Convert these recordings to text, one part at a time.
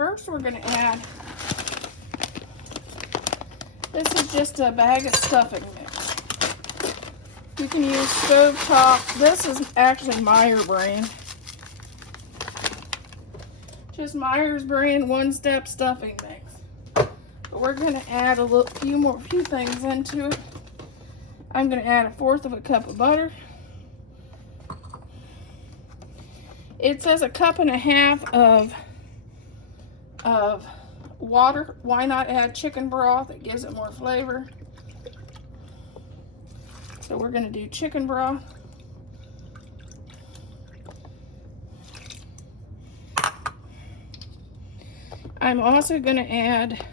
First, we're going to add, this is just a bag of stuffing mix. You can use stovetop. This is actually Meyer brand. Just Meyer's brand one-step stuffing mix. But we're going to add a few things into it. I'm going to add 1/4 cup of butter. It says 1.5 cups of water. Why not add chicken broth? It gives it more flavor. So we're going to do chicken broth. I'm also going to add,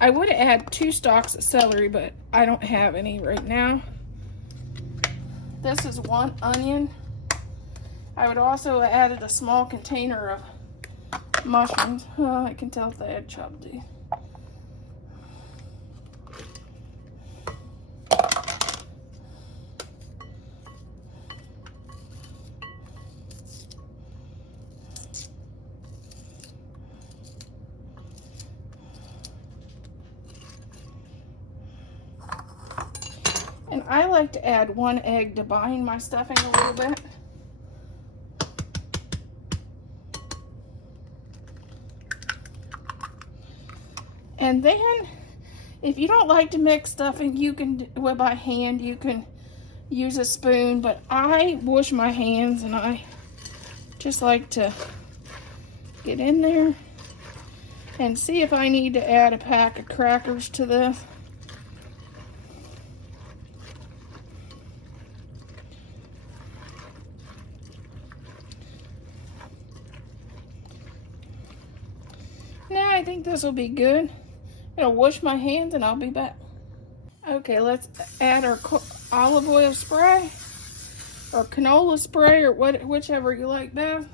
I would add 2 stalks of celery, but I don't have any right now. This is 1 onion. I would also have added a small container of mushrooms. Oh, I can tell if they had chopped these. And I like to add 1 egg to bind my stuffing a little bit. And then, if you don't like to mix stuffing, you can do it by hand. You can use a spoon, but I wash my hands and I just like to get in there and see if I need to add a pack of crackers to this. Now I think this will be good. I'm gonna wash my hands and I'll be back. Okay, let's add our olive oil spray or canola spray or whichever you like best.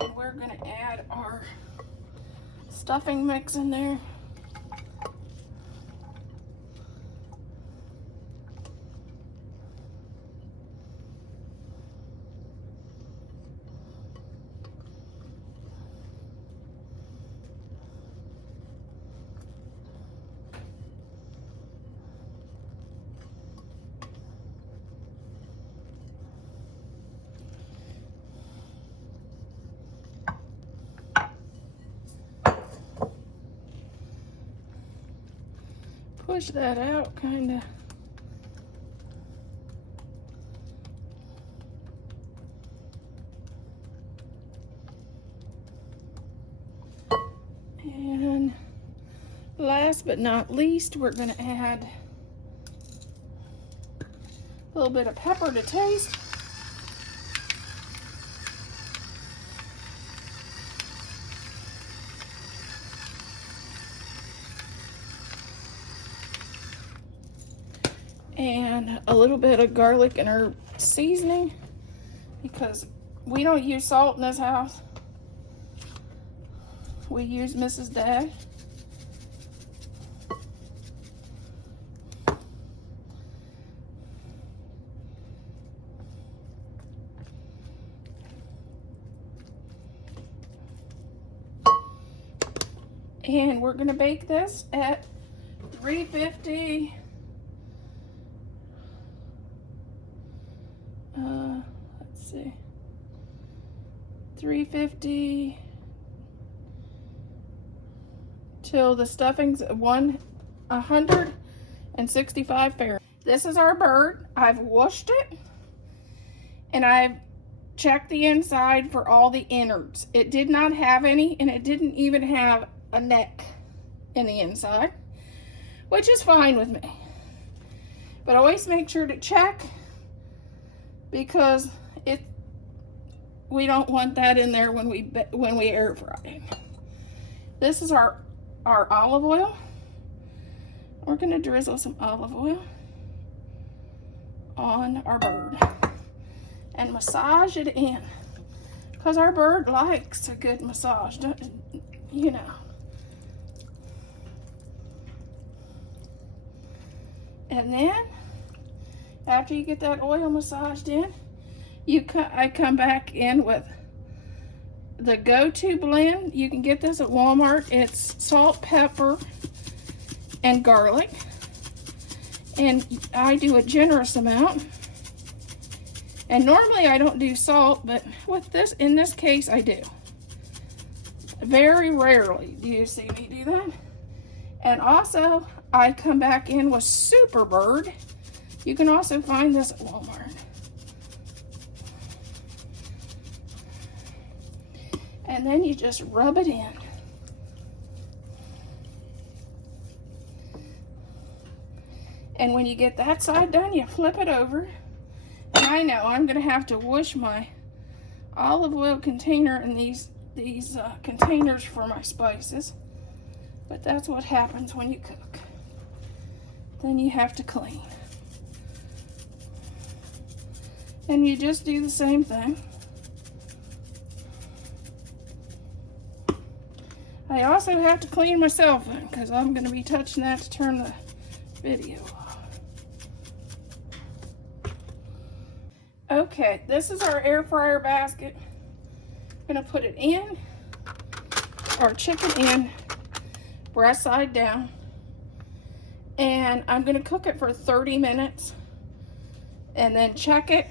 And we're gonna add our stuffing mix in there. Push that out, kind of. And last but not least, we're going to add a little bit of pepper to taste. And a little bit of garlic and herb seasoning, because we don't use salt in this house. We use Mrs. Dad. And we're gonna bake this at 350. Let's see, 350 till the stuffing's 165 Fahrenheit. This is our bird. I've washed it and I've checked the inside for all the innards. It did not have any, and it didn't even have a neck in the inside, which is fine with me. But always make sure to check, because we don't want that in there when we air fry it. This is our olive oil. We're going to drizzle some olive oil on our bird and massage it in, because our bird likes a good massage, you know. And then after you get that oil massaged in, I come back in with the go-to blend. You can get this at Walmart. It's salt, pepper, and garlic. And I do a generous amount. And normally I don't do salt, but with this, in this case, I do. Very rarely do you see me do that. And also, I come back in with Super Bird. You can also find this at Walmart. And then you just rub it in. And when you get that side done, you flip it over. And I know I'm gonna have to whoosh my olive oil container in these containers for my spices. But that's what happens when you cook. Then you have to clean. And you just do the same thing. I also have to clean my cell phone because I'm going to be touching that to turn the video off. Okay, this is our air fryer basket. I'm going to put it in, our chicken in, breast side down, and I'm going to cook it for 30 minutes and then check it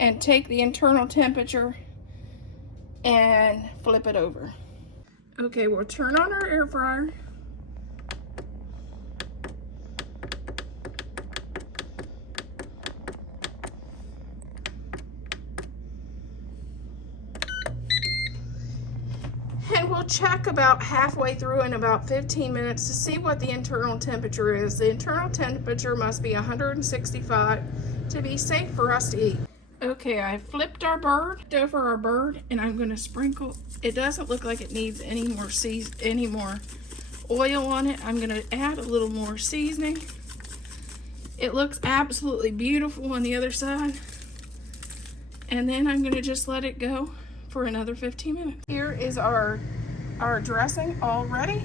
and take the internal temperature and flip it over. Okay, we'll turn on our air fryer. And we'll check about halfway through in about 15 minutes to see what the internal temperature is. The internal temperature must be 165 to be safe for us to eat. Okay, I flipped our bird over our bird, and I'm going to sprinkle. It doesn't look like it needs any more oil on it. I'm going to add a little more seasoning. It looks absolutely beautiful on the other side. And then I'm going to just let it go for another 15 minutes. Here is our dressing all ready.